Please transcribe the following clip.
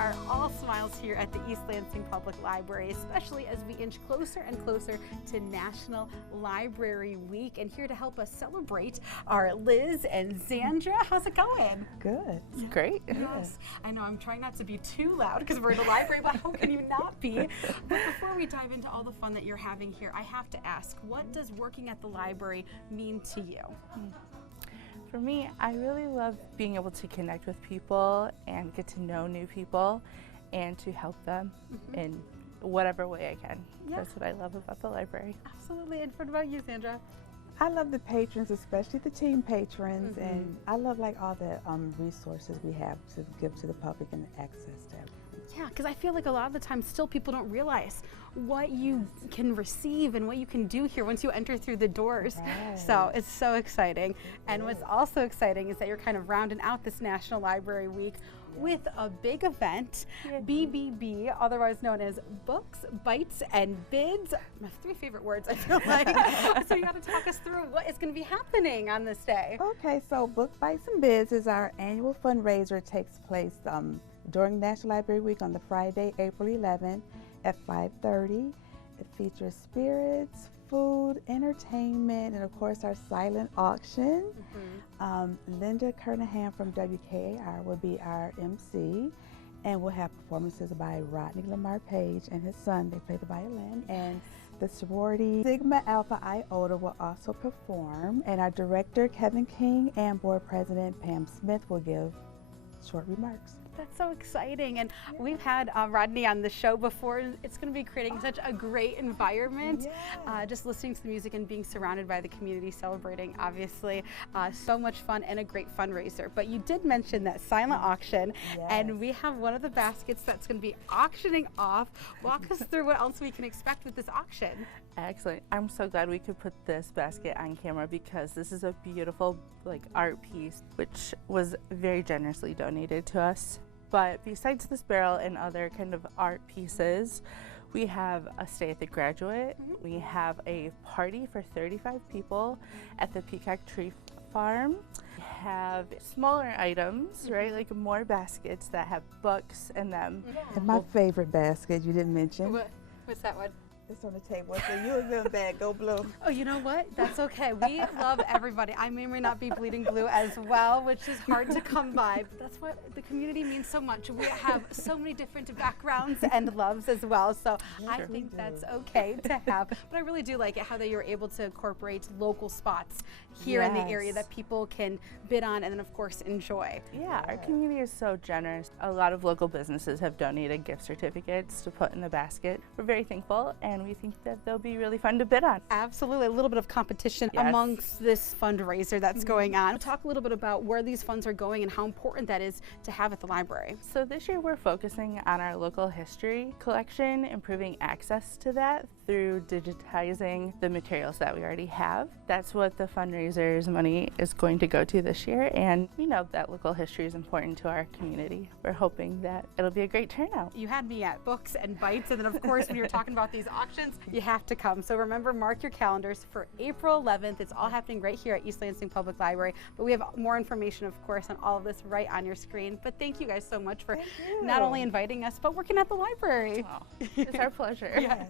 are all smiles here at the East Lansing Public Library, especially as we inch closer and closer to National Library Week. And here to help us celebrate are Liz and Zandra. How's it going? Good. It's great. Yes. I know I'm trying not to be too loud because we're in the library, but how can you not be? But before we dive into all the fun that you're having here, I have to ask, what does working at the library mean to you? For me, I really love being able to connect with people and get to know new people and to help them in whatever way I can. Yeah. That's what I love about the library. Absolutely. And what about you, Sandra? I love the patrons, especially the team patrons, and I love like all the resources we have to give to the public and access to everything. Yeah, because I feel like a lot of the time still people don't realize what you can receive and what you can do here once you enter through the doors. Right. So it's so exciting. And what's also exciting is that you're kind of rounding out this National Library Week with a big event, BBB, otherwise known as Books, Bites, and Bids. My three favorite words, I feel like. So you got to talk us through what is going to be happening on this day. Okay, so Book Bites and Bids is our annual fundraiser. It takes place during National Library Week on the Friday, April 11th at 5:30. It features spirits, food, entertainment, and of course our silent auction. Linda Kernahan from WKAR will be our MC, and we'll have performances by Rodney Lamar Page and his son. They play the violin, and the sorority Sigma Alpha Iota will also perform, and our director Kevin King and board president Pam Smith will give short remarks. That's so exciting, and we've had Rodney on the show before. It's going to be creating such a great environment. Just listening to the music and being surrounded by the community celebrating, obviously, so much fun and a great fundraiser. But you did mention that silent auction, and we have one of the baskets that's going to be auctioning off. Walk us through what else we can expect with this auction. Excellent. I'm so glad we could put this basket on camera because this is a beautiful art piece which was very generously donated to us. But besides this barrel and other kind of art pieces, we have a stay at the Graduate. We have a party for 35 people at the Peacock Tree Farm. We have smaller items, right? Like more baskets that have books in them. And my favorite basket you didn't mention. What's that one? It's on the table. So you and them bad, go blue. Oh, you know what? That's okay. We love everybody. I may or may not be bleeding blue as well, which is hard to come by. But that's what the community means so much. We have so many different backgrounds and loves as well. So I think that's okay to have. But I really do like it how they were able to incorporate local spots here in the area that people can bid on and then of course enjoy. Yeah, our community is so generous. A lot of local businesses have donated gift certificates to put in the basket. We're very thankful, and we think that they'll be really fun to bid on. Absolutely, a little bit of competition amongst this fundraiser that's going on. Talk a little bit about where these funds are going and how important that is to have at the library. So this year we're focusing on our local history collection, improving access to that through digitizing the materials that we already have. That's what the fundraiser's money is going to go to this year, and we know that local history is important to our community. We're hoping that it'll be a great turnout. You had me at Books and Bites, and then of course when you were talking about these auctions, you have to come. So remember, mark your calendars for April 11th. It's all happening right here at East Lansing Public Library, but we have more information of course on all of this right on your screen. But thank you guys so much for not only inviting us, but working at the library. Oh, it's our pleasure. Yes.